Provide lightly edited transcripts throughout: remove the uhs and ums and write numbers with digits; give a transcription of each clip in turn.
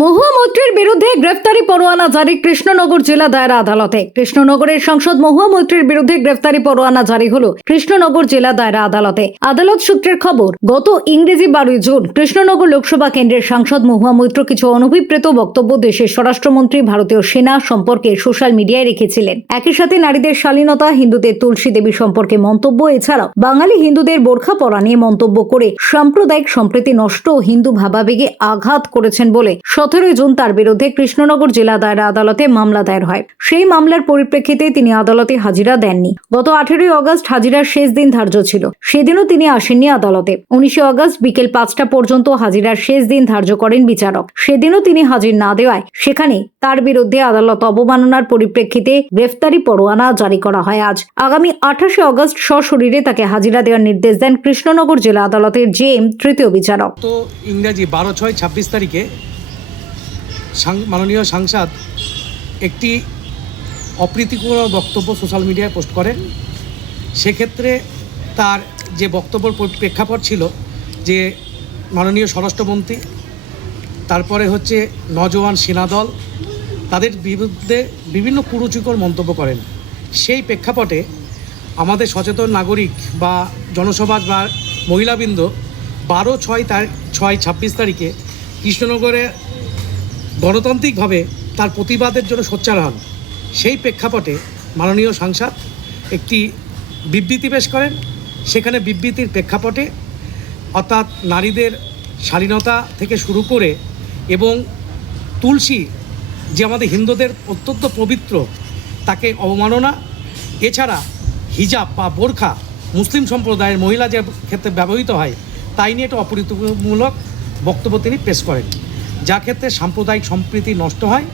মহুয়া মৈত্রীর বিরুদ্ধে গ্রেফতারি পরোয়ানা জারি কৃষ্ণনগর জেলা দায়রা আদালতে। কৃষ্ণনগরের সাংসদ মহুয়া মৈত্রীর বিরুদ্ধে গ্রেফতারি পরোয়ানা জারি হলো কৃষ্ণনগর জেলা দায়রা আদালতে। আদালত সূত্রের খবর, গত ইংরেজি 12 জুন কৃষ্ণনগর লোকসভা কেন্দ্রের সাংসদ মহুয়া মৈত্র কিছু অনভিপ্রেত বক্তব্য দেশের স্বরাষ্ট্রমন্ত্রী ভারতীয় সেনা সম্পর্কে সোশ্যাল মিডিয়ায় রেখেছিলেন। একই সাথে নারীদের শালীনতা, হিন্দুদের তুলসী দেবী সম্পর্কে মন্তব্য, এছাড়াও বাঙালি হিন্দুদের বোরখা পরা নিয়ে মন্তব্য করে সাম্প্রদায়িক সম্প্রীতি নষ্ট ও হিন্দু ভাবাবেগে আঘাত করেছেন বলে 17 জুন তার বিরুদ্ধে কৃষ্ণনগর জেলা দায়রা আদালতে মামলা দায়ের হয়। সেই মামলার পরিপ্রেক্ষিতে তিনি আদালতে হাজিরা দেননি। গত 18 আগস্ট হাজিরার শেষ দিন ধার্য ছিল, সেদিনও তিনি আসেননি আদালতে। 19 আগস্ট বিকেল 5টা পর্যন্ত হাজিরার শেষ দিন ধার্য করেন বিচারক। সেদিনও তিনি হাজির না দেওয়ায় সেখানে তার বিরুদ্ধে আদালত অবমাননার পরিপ্রেক্ষিতে গ্রেফতারি পরোয়ানা জারি করা হয়। আজ আগামী 28 আগস্ট সশরীরে তাকে হাজিরা দেওয়ার নির্দেশ দেন কৃষ্ণনগর জেলা আদালতের জেএম তৃতীয় বিচারক। তো ইংরাজি 12/6/26 তারিখে মাননীয় সাংসদ একটি অপ্রীতিকর বক্তব্য সোশ্যাল মিডিয়ায় পোস্ট করেন। সেক্ষেত্রে তার যে বক্তব্যের প্রেক্ষাপট ছিল যে মাননীয় স্বরাষ্ট্রমন্ত্রী, তারপরে হচ্ছে নওজোয়ান সেনাদল, তাদের বিরুদ্ধে বিভিন্ন কুরুচিকর মন্তব্য করেন। সেই প্রেক্ষাপটে আমাদের সচেতন নাগরিক বা জনসমাজ বা মহিলাবৃন্দ 12/6/26 তারিখে কৃষ্ণনগরে গণতান্ত্রিকভাবে তার প্রতিবাদের জন্য সোচ্চার হন। সেই প্রেক্ষাপটে মাননীয় সাংসদ একটি বিবৃতি পেশ করেন। সেখানে বিবৃতির প্রেক্ষাপটে অর্থাৎ নারীদের শালীনতা থেকে শুরু করে এবং তুলসী যে আমাদের হিন্দুদের অত্যন্ত পবিত্র, তাকে অবমাননা, এছাড়া হিজাব বা বোরখা মুসলিম সম্প্রদায়ের মহিলা যে ক্ষেত্রে ব্যবহৃত হয় তাই নিয়ে একটা অপরীতিমূলক বক্তব্য তিনি পেশ করেন, যা ক্ষেত্রে সাম্প্রদায়িক সম্প্রীতি নষ্ট হয়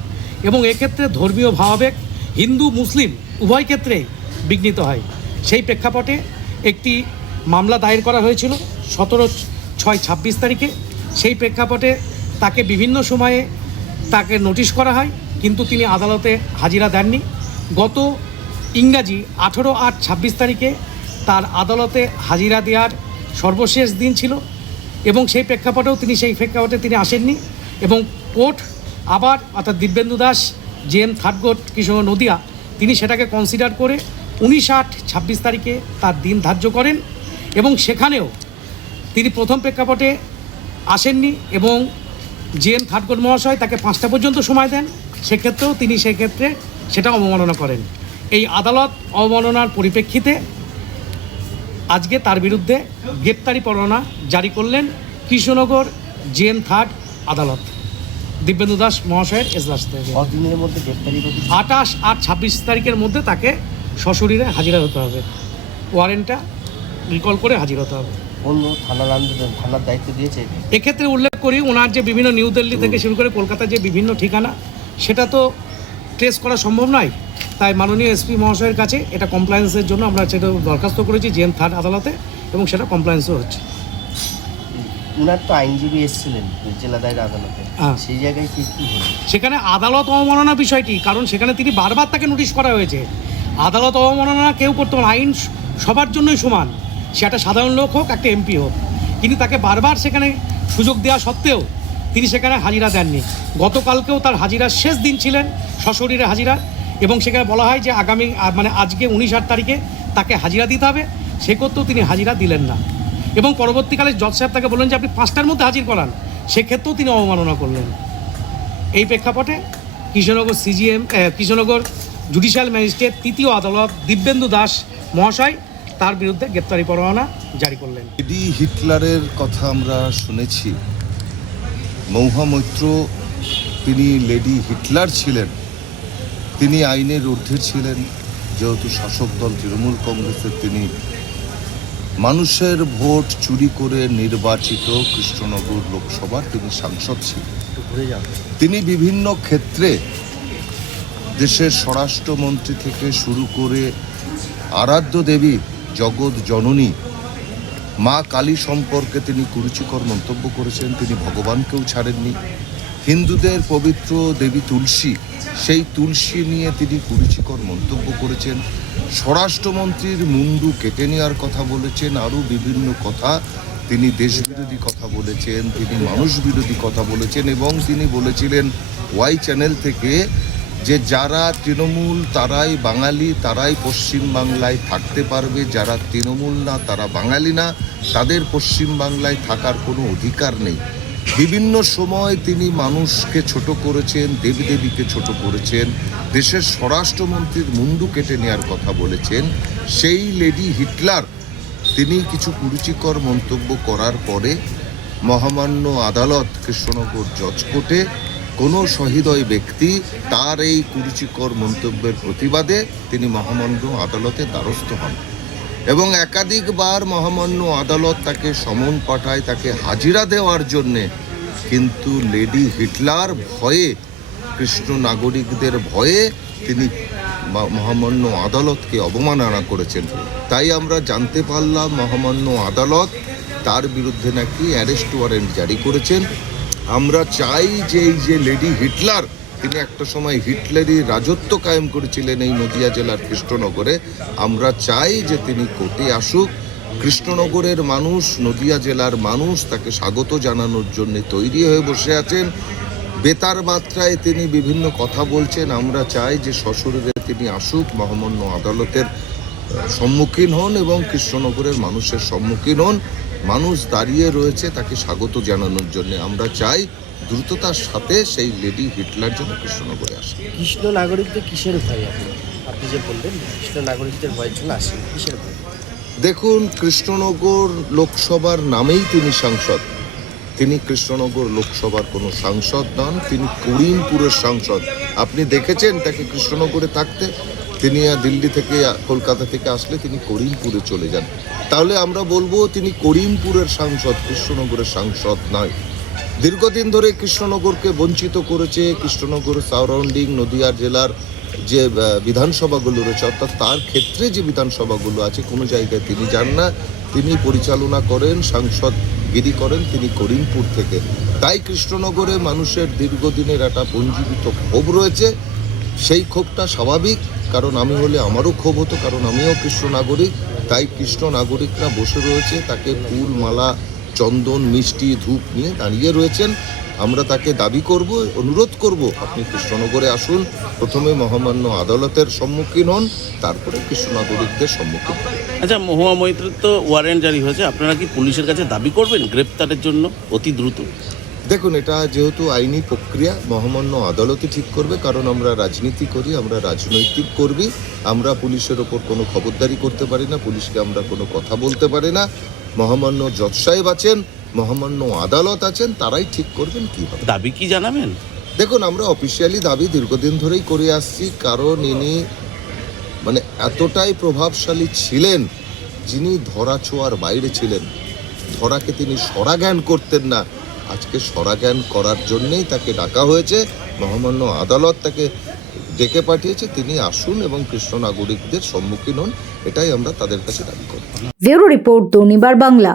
এবং এক্ষেত্রে ধর্মীয় ভাবাবেগ হিন্দু মুসলিম উভয় ক্ষেত্রেই বিঘ্নিত হয়। সেই প্রেক্ষাপটে একটি মামলা দায়ের করা হয়েছিল 17/6/26 তারিখে। সেই প্রেক্ষাপটে তাকে বিভিন্ন সময়ে তাকে নোটিশ করা হয়, কিন্তু তিনি আদালতে হাজিরা দেননি। গত ইংরাজি 18/8/26 তারিখে তার আদালতে হাজিরা দেওয়ার সর্বশেষ দিন ছিল এবং সেই প্রেক্ষাপটেও তিনি আসেননি এবং কোর্ট আবার অর্থাৎ Dibyendu Das JM third court Krishnanagar Nadia, তিনি সেটাকে কনসিডার করে 19/8/26 তারিখে তার দিন ধার্য করেন এবং সেখানেও তিনি প্রথম প্রেক্ষাপটে আসেননি এবং জেএম থার্ড কোর্ট মহাশয় তাকে 5টা পর্যন্ত সময় দেন। সেক্ষেত্রেও তিনি সেটা অবমাননা করেন। এই আদালত অবমাননার পরিপ্রেক্ষিতে আজকে তার বিরুদ্ধে গ্রেপ্তারি পরোয়ানা জারি করলেন কৃষ্ণনগর জেএম থার্ড আদালত দিব্যেন্দু দাস মহাশয়ের এজলাস থেকে। 28/8/26 তারিখের মধ্যে তাকে সশরীরে হাজিরা হতে হবে, ওয়ারেন্টটা রিকল করে হাজির হতে হবে। অন্য থানার দায়িত্ব দিয়েছে। এক্ষেত্রে উল্লেখ করি, ওনার যে বিভিন্ন নিউ দিল্লি থেকে শুরু করে কলকাতার যে বিভিন্ন ঠিকানা, সেটা তো ট্রেস করা সম্ভব নয়। তাই মাননীয় এসপি মহাশয়ের কাছে এটা কমপ্লায়েন্সের জন্য আমরা সেটা দরখাস্ত করেছি জেএম থার্ড আদালতে এবং সেটা কমপ্লায়েন্সও হচ্ছে। উনার তো আইনজীবী এসেছিলেন জেলা দায়রা আদালতে, সেই জায়গায় কি হলো? সেখানে আদালত অবমাননা বিষয়টি, কারণ সেখানে তিনি বারবার তাকে নোটিশ করা হয়েছে। আদালত অবমাননা কেউ করতে পারে, আইন সবার জন্যই সমান, সে একটা সাধারণ লোক হোক একটা এমপি হোক, কিন্তু তাকে বারবার সেখানে সুযোগ দেওয়া সত্ত্বেও তিনি সেখানে হাজিরা দেননি। গতকালকেও তার হাজিরার শেষ দিন ছিলেন, সশরীরে হাজিরা, এবং সেখানে বলা হয় যে আজকে 19/8 তারিখে তাকে হাজিরা দিতে হবে। সেক্ষেত্রেও তিনি হাজিরা দিলেন না এবং পরবর্তীকালে জজ সাহেব তাকে বললেন যে আপনি 5টার মধ্যে হাজির করান, সেক্ষেত্রেও তিনি অবমাননা করলেন। এই প্রেক্ষাপটে কৃষ্ণনগর জুডিশিয়াল ম্যাজিস্ট্রেট তৃতীয় আদালত দিব্যেন্দু দাস মহাশয় তার বিরুদ্ধে গ্রেপ্তারি পরোয়ানা জারি করলেন। লেডি হিটলারের কথা আমরা শুনেছি। মহুয়া মৈত্র তিনি লেডি হিটলার ছিলেন, তিনি আইনের ঊর্ধ্বে ছিলেন। যেহেতু শাসক দল তৃণমূল কংগ্রেসের, তিনি মানুষের ভোট চুরি করে নির্বাচিত কৃষ্ণনগর লোকসভার তিনি সাংসদ ছিলেন। তিনি বিভিন্ন ক্ষেত্রে দেশের স্বরাষ্ট্রমন্ত্রী থেকে শুরু করে আরাধ্য দেবী জগৎ জননী মা কালী সম্পর্কে তিনি কুরুচিকর মন্তব্য করেছেন। তিনি ভগবানকেও ছাড়েননি। হিন্দুদের পবিত্র দেবী তুলসী, সেই তুলসী নিয়ে তিনি কুরুচিকর মন্তব্য করেছেন। স্বরাষ্ট্রমন্ত্রীর মুন্ডু কেটে নেওয়ার কথা বলেছেন, আরও বিভিন্ন কথা তিনি দেশবিরোধী কথা বলেছেন, তিনি মানুষ বিরোধী কথা বলেছেন এবং তিনি বলেছিলেন ওয়াই চ্যানেল থেকে যে যারা তৃণমূল তারাই বাঙালি, তারাই পশ্চিম বাংলায় থাকতে পারবে, যারা তৃণমূল না তারা বাঙালি না, তাদের পশ্চিম বাংলায় থাকার কোনো অধিকার নেই। বিভিন্ন সময় তিনি মানুষকে ছোট করেছেন, দেবদেবীকে ছোট করেছেন, দেশের স্বরাষ্ট্রমন্ত্রীর মুন্ডু কেটে নেওয়ার কথা বলেছেন। সেই লেডি হিটলার তিনি কিছু কুরুচিকর মন্তব্য করার পরে মহামান্য আদালত কৃষ্ণনগর জজ কোর্টে কোনো সহৃদয় ব্যক্তি তার এই কুরুচিকর মন্তব্যের প্রতিবাদে তিনি মহামান্য আদালতে দ্বারস্থ হন এবং একাধিকবার মহামান্য আদালত তাকে সমন পাঠায়, তাকে হাজিরা দেওয়ার জন্যে। কিন্তু লেডি হিটলার ভয়ে, কৃষ্ণ নাগরিকদের ভয়ে তিনি মহামান্য আদালতকে অবমাননা করেছেন। তাই আমরা জানতে পারলাম মহামান্য আদালত তার বিরুদ্ধে নাকি অ্যারেস্ট ওয়ারেন্ট জারি করেছেন। আমরা চাই যে এই যে লেডি হিটলার, তিনি একটা সময় হিটলারই রাজত্ব কায়েম করেছিলেন এই নদিয়া জেলার কৃষ্ণনগরে, আমরা চাই যে তিনি কোর্টে আসুক। কৃষ্ণনগরের মানুষ, নদিয়া জেলার মানুষ তাকে স্বাগত জানানোর জন্য তৈরি হয়ে বসে আছেন। বেতার মাত্রায় তিনি বিভিন্ন কথা বলছেন, আমরা চাই যে সশরীরে তিনি আসুক, মহামান্য আদালতের সম্মুখীন হন এবং কৃষ্ণনগরের মানুষের সম্মুখীন হন। মানুষ দাঁড়িয়ে রয়েছে তাকে স্বাগত জানানোর জন্য। আমরা চাই দ্রুততার সাথে সেই লেডি হিটলার যেন কৃষ্ণনগরে আসে। কৃষ্ণ নাগরিকদের কিসের ভয়? আপনি যে বললেন কৃষ্ণ নাগরিকদের ভয়ের জন্য আসেন, কিসের ভয়? দেখুন, কৃষ্ণনগর লোকসভার নামেই তিনি সাংসদ। তিনি কৃষ্ণনগর লোকসভার কোনো সাংসদ নন, তিনি করিমপুরের সাংসদ। আপনি দেখেছেন তাকে কৃষ্ণনগরে থাকতে? তিনি দিল্লি থেকে, কলকাতা থেকে আসলে তিনি করিমপুরে চলে যান। তাহলে আমরা বলবো তিনি করিমপুরের সাংসদ, কৃষ্ণনগরের সাংসদ নয়। দীর্ঘদিন ধরে কৃষ্ণনগরকে বঞ্চিত করেছে। কৃষ্ণনগর সারাউন্ডিং নদিয়া জেলার যে বিধানসভাগুলো রয়েছে, অর্থাৎ তার ক্ষেত্রে যে বিধানসভাগুলো আছে, কোনো জায়গায় তিনি যান না। তিনি পরিচালনা করেন, সাংসদগিরি করেন তিনি করিমপুর থেকে। তাই কৃষ্ণনগরে মানুষের দীর্ঘদিনের একটা পঞ্জীবিত ক্ষোভ রয়েছে। সেই ক্ষোভটা স্বাভাবিক, কারণ আমি হলে আমারও ক্ষোভ হতো, কারণ আমিও কৃষ্ণ নাগরিক। তাই কৃষ্ণ নাগরিকরা বসে রয়েছে, তাকে ফুল, মালা, চন্দন, মিষ্টি, ধূপ নিয়ে দাঁড়িয়ে রয়েছেন। আমরা তাকে দাবি করব, অনুরোধ করব, আপনি কৃষ্ণনগরে আসুন, প্রথমে মহামান্য আদালতের সম্মুখীন হন, তারপরে কৃষ্ণ নাগরিকদের সম্মুখীন হন। আচ্ছা, মহুয়া মৈত্রের তো ওয়ারেন্ট জারি হয়েছে, আপনারা কি পুলিশের কাছে দাবি করবেন গ্রেপ্তারের জন্য অতি দ্রুত? দেখুন, এটা যেহেতু আইনি প্রক্রিয়া, মহামান্য আদালতই ঠিক করবে, কারণ আমরা রাজনীতি করি, আমরা রাজনৈতিক কর্মী। আমরা পুলিশের ওপর কোনো খবরদারি করতে পারি না, পুলিশকে আমরা কোনো কথা বলতে পারি না। মহামান্য জজ সাহেব আছেন, মহামান্য আদালত আছেন, তারাই ঠিক করবেন কি হবে। দাবি কি জানাবেন? দেখুন, আমরা অফিসিয়ালি দাবি দীর্ঘদিন ধরেই করে আসছি, কারণ ইনি এতটাই প্রভাবশালী ছিলেন, যিনি ধরা ছোঁয়ার বাইরে ছিলেন। ধরাকে তিনি সরাজ্ঞান করতেন না। আজকে সরাজ্ঞান করার জন্যেই তাকে ডাকা হয়েছে, মহামান্য আদালত তাকে ডেকে পাঠিয়েছে। তিনি আসুন এবং কৃষ্ণ নাগরিকদের সম্মুখীন হন, এটাই আমরা তাদের কাছে দাবি করব। Bureau report, Durnibar Bangla.